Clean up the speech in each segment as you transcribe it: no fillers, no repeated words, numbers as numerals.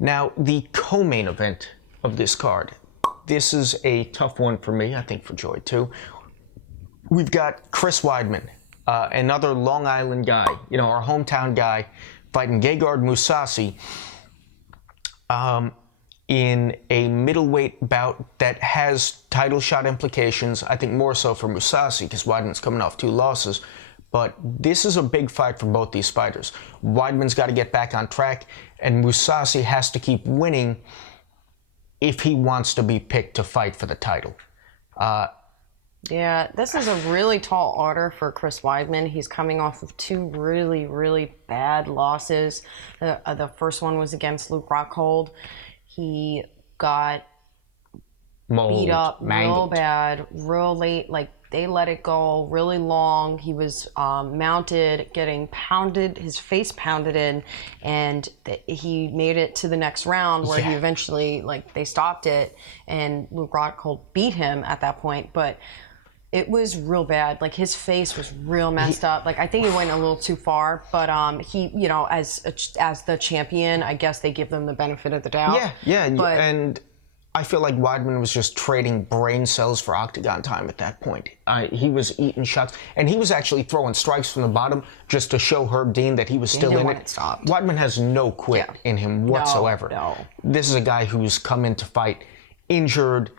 Now, the co-main event of this card. This is a tough one for me, I think for Joy too. We've got Chris Weidman, another Long Island guy, our hometown guy, fighting Gegard Mousasi in a middleweight bout that has title shot implications. I think more so for Mousasi because Weidman's coming off 2 losses. But this is a big fight for both these fighters. Weidman's got to get back on track, and Mousasi has to keep winning if he wants to be picked to fight for the title. Yeah, this is a really tall order for Chris Weidman. He's coming off of 2 really, really bad losses. The first one was against Luke Rockhold. He got beat up real bad, real late. They let it go really long. He was mounted, getting pounded, his face pounded in, and he made it to the next round where he eventually, they stopped it, and Luke Rockhold beat him at that point. But it was real bad. His face was real messed up. I think he went a little too far, but he, as the champion, I guess they give them the benefit of the doubt. Yeah, and I feel like Weidman was just trading brain cells for octagon time at that point. He was eating shots, and he was actually throwing strikes from the bottom just to show Herb Dean that he was still in it. Weidman has no quit in him whatsoever. No. This is a guy who's come in to fight injured,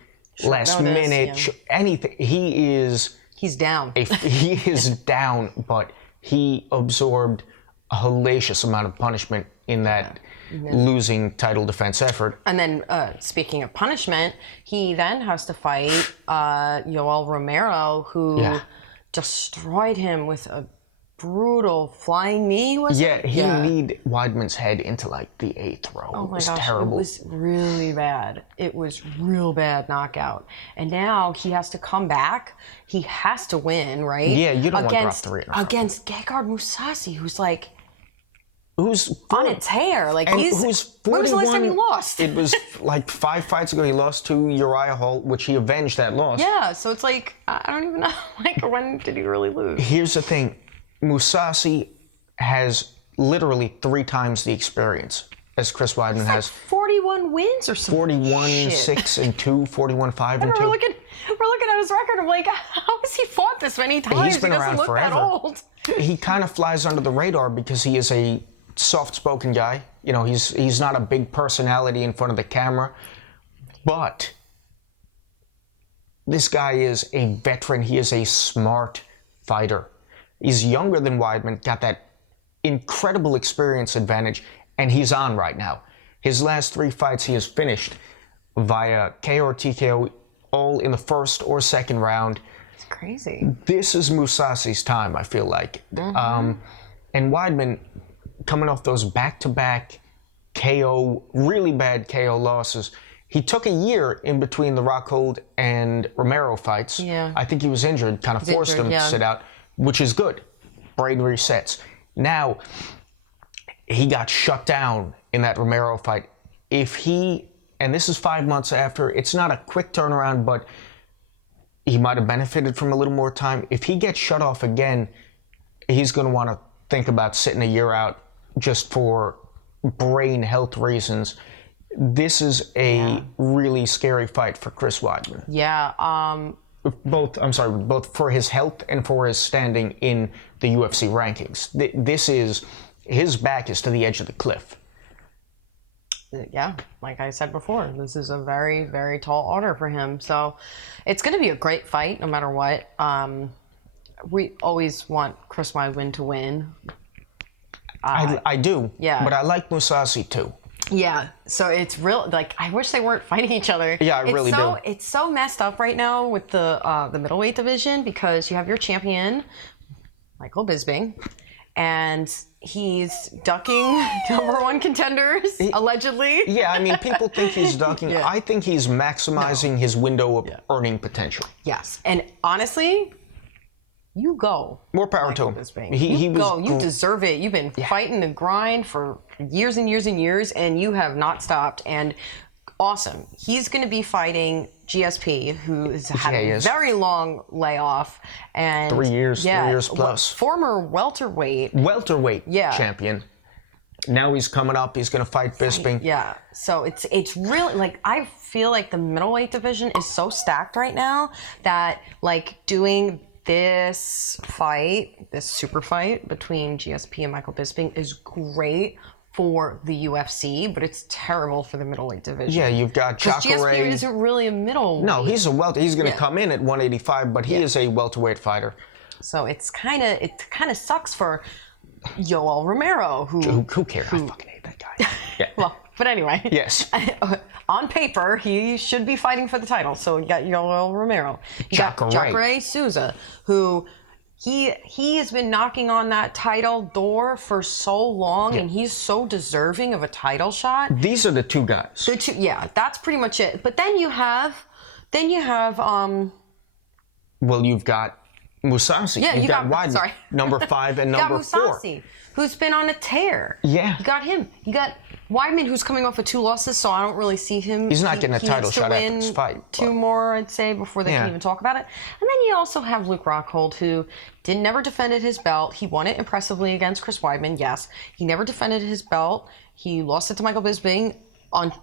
last minute, anything. He's down. He is down, but he absorbed a hellacious amount of punishment in that losing title defense effort. And then, speaking of punishment, he then has to fight Yoel Romero, who destroyed him with a brutal flying knee, was it? He kneed Weidman's head into the 8th row. Oh my gosh, terrible. It was really bad. It was real bad knockout. And now he has to come back. He has to win, right? Yeah, you don't want to drop 3 in a row. Against Gegard Mousasi, who's who's on its hair. Who's 41, when was the last time he lost? It was 5 fights ago. He lost to Uriah Hall, which he avenged that loss. Yeah, so it's I don't even know. When did he really lose? Here's the thing. Mousasi has literally 3 times the experience as Chris Weidman has. 41 wins or something. 41-6-2, 41-5-2. We're looking at his record. I'm how has he fought this many times? He's been around forever. That old. He kind of flies under the radar because he is a soft-spoken guy. He's not a big personality in front of the camera, but this guy is a veteran. He is a smart fighter. He's younger than Weidman, got that incredible experience advantage, and he's on right now. His last 3 fights he has finished via KO or TKO, all in the first or second round. It's crazy. This is Mousasi's time, I feel like. And Weidman, coming off those back-to-back KO, really bad KO losses, he took a year in between the Rockhold and Romero fights. Yeah. I think he was injured, kind of forced him to sit out, which is good. Brain resets. Now, he got shut down in that Romero fight. And this is 5 months after, it's not a quick turnaround, but he might have benefited from a little more time. If he gets shut off again, he's going to want to think about sitting a year out just for brain health reasons. This is a really scary fight for Chris Weidman. Yeah. Both for his health and for his standing in the UFC rankings. This is, his back is to the edge of the cliff. Yeah, like I said before, this is a very, very tall order for him. So it's going to be a great fight no matter what. We always want Chris Weidman to win. I do. Yeah. But I like Mousasi too. Yeah, so it's real. I wish they weren't fighting each other. Yeah, I really do. It's so messed up right now with the middleweight division because you have your champion, Michael Bisping, and he's ducking #1 contenders, allegedly. Yeah, I mean, people think he's ducking. Yeah. I think he's maximizing his window of earning potential. Yes, and honestly, you go. More power to him. You deserve it. You've been fighting the grind for years and years and years, and you have not stopped. And awesome. He's going to be fighting GSP, who has had a very long layoff. And 3 years, 3 years plus. Former welterweight champion. Now he's coming up. He's going to fight Bisping. Yeah. So it's really like I feel like the middleweight division is so stacked right now that like doing this fight, this super fight between GSP and Michael Bisping is great for the UFC, but it's terrible for the middleweight division. Yeah, you've got Jacare. GSP isn't really a middleweight. No, he's a welter. He's going to come in at 185, but he is a welterweight fighter. So it kind of sucks for Yoel Romero, who cares? I fucking hate that guy. Yeah. Well, but anyway. Yes. On paper, he should be fighting for the title. So you got Yoel Romero. You got Jacare Souza, who he has been knocking on that title door for so long, and he's so deserving of a title shot. These are the two guys. That's pretty much it. But then you have well, you've got Mousasi. Yeah, you've got Weidman, sorry. number 5 and number 4. Mousasi, who's been on a tear. Yeah. You got him. You got Weidman, who's coming off of 2 losses, so I don't really see him. He's not getting a title shot after this fight. 2 more, I'd say, before they can even talk about it. And then you also have Luke Rockhold, who never defended his belt. He won it impressively against Chris Weidman, yes. He never defended his belt. He lost it to Michael Bisping on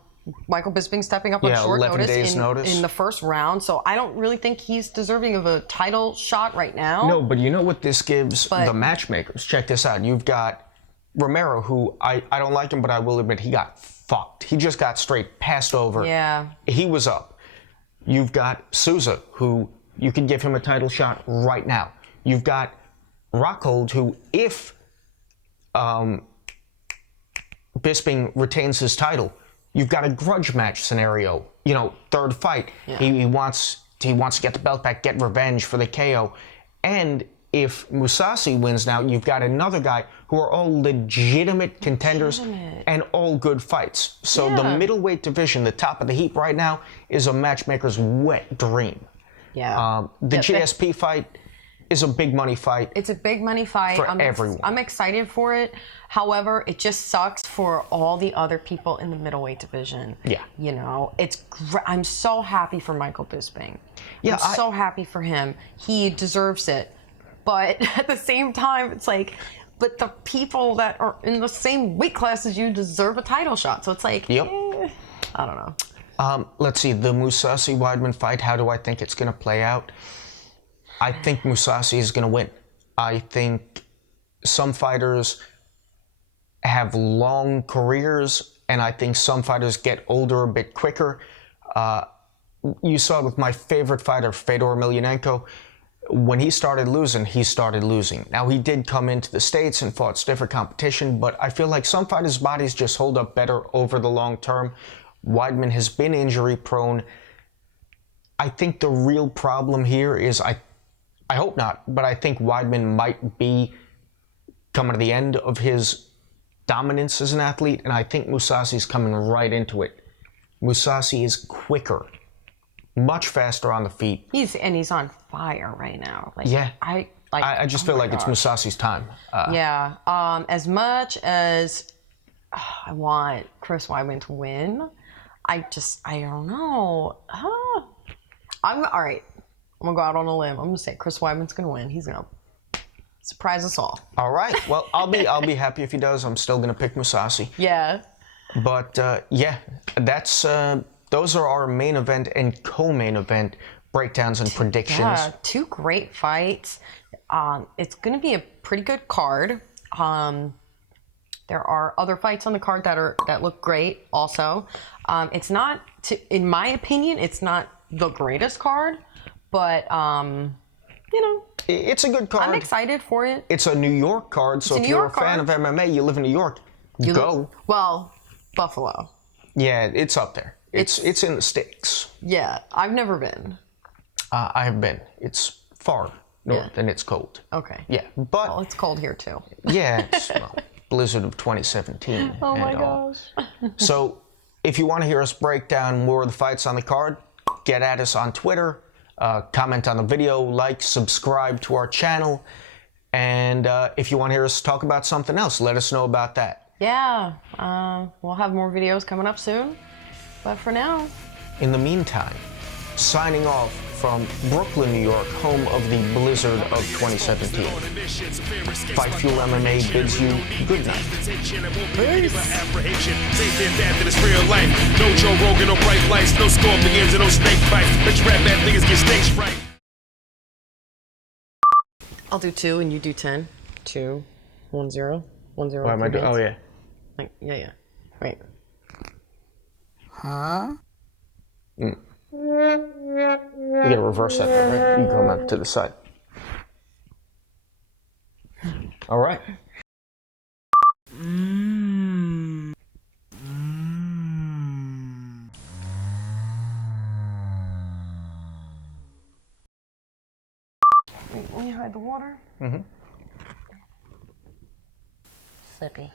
Michael Bisping stepping up on short notice in the first round. So I don't really think he's deserving of a title shot right now. No, but you know what this gives the matchmakers? Check this out. You've got Romero, who I don't like him, but I will admit he got fucked. He just got straight passed over. Yeah. He was up. You've got Souza, who you can give him a title shot right now. You've got Rockhold, who if Bisping retains his title, you've got a grudge match scenario. You know, 3rd fight. Yeah. He wants to get the belt back, get revenge for the KO. And if Mousasi wins now, you've got another guy who are all legitimate contenders and all good fights. So the middleweight division, the top of the heap right now, is a matchmaker's wet dream. Yeah. The GSP fight is a big money fight. It's a big money fight for everyone. I'm excited for it. However, it just sucks for all the other people in the middleweight division. Yeah. You know, I'm so happy for Michael Bisping. Yeah, I'm so happy for him. He deserves it. But at the same time, it's like, but the people that are in the same weight class as you deserve a title shot. So it's like, I don't know. Let's see, the Mousasi-Weidman fight, how do I think it's going to play out? I think Mousasi is going to win. I think some fighters have long careers, and I think some fighters get older a bit quicker. You saw it with my favorite fighter, Fedor Emelianenko. When he started losing. Now, he did come into the States and fought stiffer competition, but I feel like some fighters' bodies just hold up better over the long term. Weidman has been injury prone. I think the real problem here is, I hope not, but I think Weidman might be coming to the end of his dominance as an athlete, and I think Mousasi's coming right into it. Mousasi is quicker, much faster on the feet. He's on fire right now. Like, yeah. I just feel like it's Mousasi's time. As much as I want Chris Weidman to win, I don't know. All right. I'm gonna go out on a limb. I'm gonna say Chris Weidman's gonna win. He's gonna surprise us all. All right. Well, I'll be happy if he does. I'm still gonna pick Mousasi. Yeah. But that's those are our main event and co-main event breakdowns and predictions. Yeah, 2 great fights. It's gonna be a pretty good card. There are other fights on the card that look great also. It's not, in my opinion, it's not the greatest card, but you know, it's a good card. I'm excited for it. It's a New York card, so if you're a fan of MMA, you live in New York, go. Well, Buffalo. Yeah, it's up there. It's in the sticks. Yeah, I've never been. I have been. It's far north and it's cold. Okay. Yeah, but well, it's cold here too. Yeah, it's blizzard of 2017. Oh my gosh. So, if you want to hear us break down more of the fights on the card, get at us on Twitter, comment on the video, like, subscribe to our channel, and if you want to hear us talk about something else, let us know about that. Yeah, we'll have more videos coming up soon, but for now. In the meantime, signing off from Brooklyn, New York, home of the Blizzard of 2017. Fight Fuel MMA bids you good night. It's real life. No Joe Rogan, no bright lights, no scorpions, and no snake bites. Let you rap bad niggas get stage fright. I'll do 2 and you do 10. 2, 1, 0. 1, 0. Why am I doing? Oh, yeah. Like, yeah. Right. Huh? You gotta reverse that though, right? You come out to the side. All right. Wait, let me hide the water. Mm-hmm. Sippy.